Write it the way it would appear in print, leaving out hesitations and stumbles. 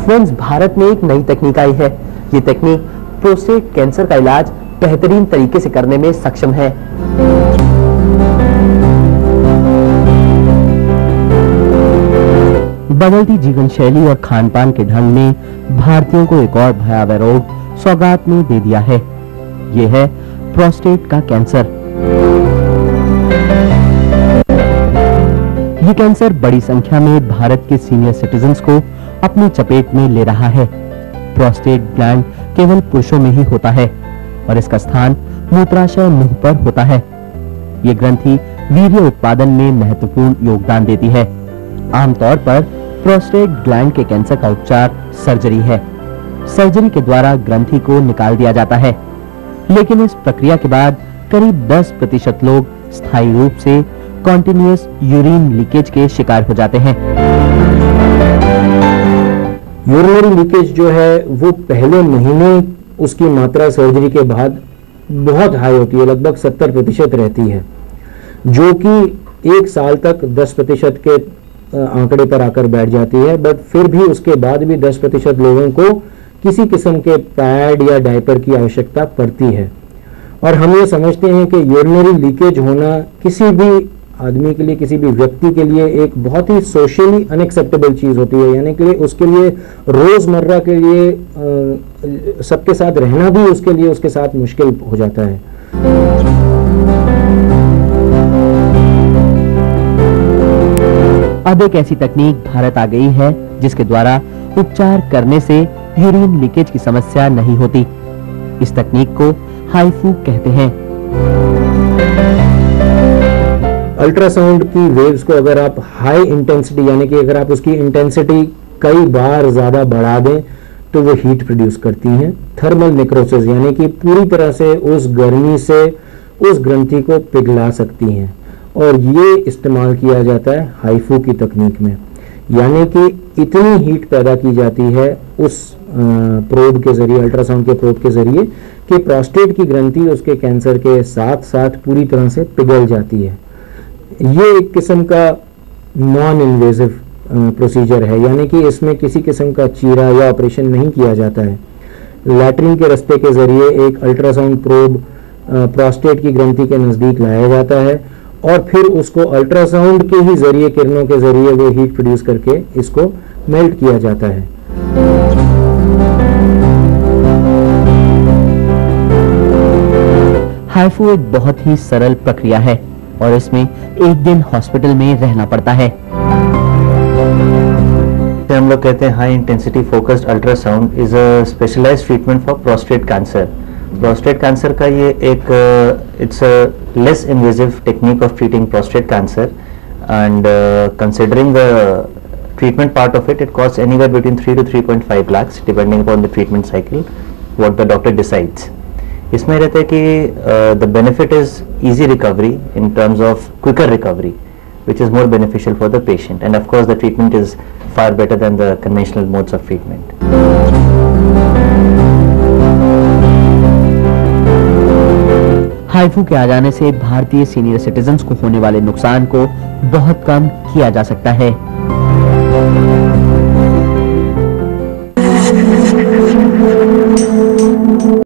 Friends, Bharat में एक नई तकनीक आई है। ये तकनीक प्रोस्टेट कैंसर का इलाज बेहतरीन तरीके से करने में सक्षम है। बदलती जीवन शैली और खान पान के ढंग ने भारतीयों को एक और भयावह रोग सौगात में दे दिया है। ये है प्रोस्टेट का कैंसर। ये कैंसर बड़ी संख्या में भारत के सीनियर सिटीजन्स को अपनी चपेट में ले रहा है। प्रोस्टेट ग्लैंड केवल पुरुषों में ही होता है और इसका स्थान मूत्राशय मुंह पर होता है। ये ग्रंथि वीर्य उत्पादन में महत्वपूर्ण योगदान देती है। आमतौर पर प्रोस्टेट ग्लैंड के कैंसर का उपचार सर्जरी है। सर्जरी के द्वारा ग्रंथि को निकाल दिया जाता है, लेकिन इस प्रक्रिया के बाद करीब 10% लोग स्थायी रूप से कॉन्टिन्यूअस यूरिन लीकेज के शिकार हो जाते हैं। यूरिनरी लीकेज जो है वो पहले महीने उसकी मात्रा सर्जरी के बाद बहुत हाई होती है, लगभग 70% रहती है, जो कि 1 साल तक 10% के आंकड़े पर आकर बैठ जाती है। बट फिर भी उसके बाद भी 10% लोगों को किसी किस्म के पैड या डायपर की आवश्यकता पड़ती है। और हम ये समझते हैं कि यूरिनरी लीकेज होना किसी भी आदमी के लिए, किसी भी व्यक्ति के लिए एक बहुत ही सोशली अनएक्सेप्टेबल चीज़ होती है, यानी कि उसके लिए रोज़मर्रा के लिए सबके साथ रहना भी उसके लिए उसके साथ मुश्किल हो जाता है। अब एक ऐसी तकनीक भारत आ गई है जिसके द्वारा उपचार करने से यूरिन लीकेज की समस्या नहीं होती। इस तकनीक को हाइफू कहते हैं। अल्ट्रासाउंड की वेव्स को अगर आप हाई इंटेंसिटी, यानी कि अगर आप उसकी इंटेंसिटी कई बार ज़्यादा बढ़ा दें तो वो हीट प्रोड्यूस करती हैं। थर्मल नेक्रोसिस, यानी कि पूरी तरह से उस गर्मी से उस ग्रंथि को पिघला सकती हैं, और ये इस्तेमाल किया जाता है हाइफू की तकनीक में। यानी कि इतनी हीट पैदा की जाती है उस प्रोब के जरिए, अल्ट्रासाउंड के प्रोब के जरिए, कि प्रोस्टेट की ग्रंथि उसके कैंसर के साथ साथ पूरी तरह से पिघल जाती है। ये एक किस्म का नॉन इन्वेजिव प्रोसीजर है, यानी कि इसमें किसी किस्म का चीरा या ऑपरेशन नहीं किया जाता है। लैट्रिन के रास्ते के जरिए एक अल्ट्रासाउंड प्रोब प्रोस्टेट की ग्रंथि के नज़दीक लाया जाता है और फिर उसको अल्ट्रासाउंड के ही जरिए, किरणों के जरिए वो हीट प्रोड्यूस करके इसको मेल्ट किया जाता है। हाइफू एक बहुत ही सरल प्रक्रिया है और इसमें 1 दिन हॉस्पिटल में रहना पड़ता है। हम लोग कहते हैं high intensity focused ultrasound is a specialised treatment for prostate cancer. Prostate cancer का ये एक it's a less invasive technique of treating prostate cancer, and considering the treatment part of it, it costs anywhere between 3 to 3.5 lakhs depending upon the treatment cycle, what the doctor decides. इसमें रहता है कि the benefit is easy recovery in terms of quicker recovery, which is more beneficial for the patient, and of course the treatment is far better than the conventional modes of treatment. HIFU के आ जाने से भारतीय senior citizens को होने वाले नुकसान को बहुत कम किया जा सकता है।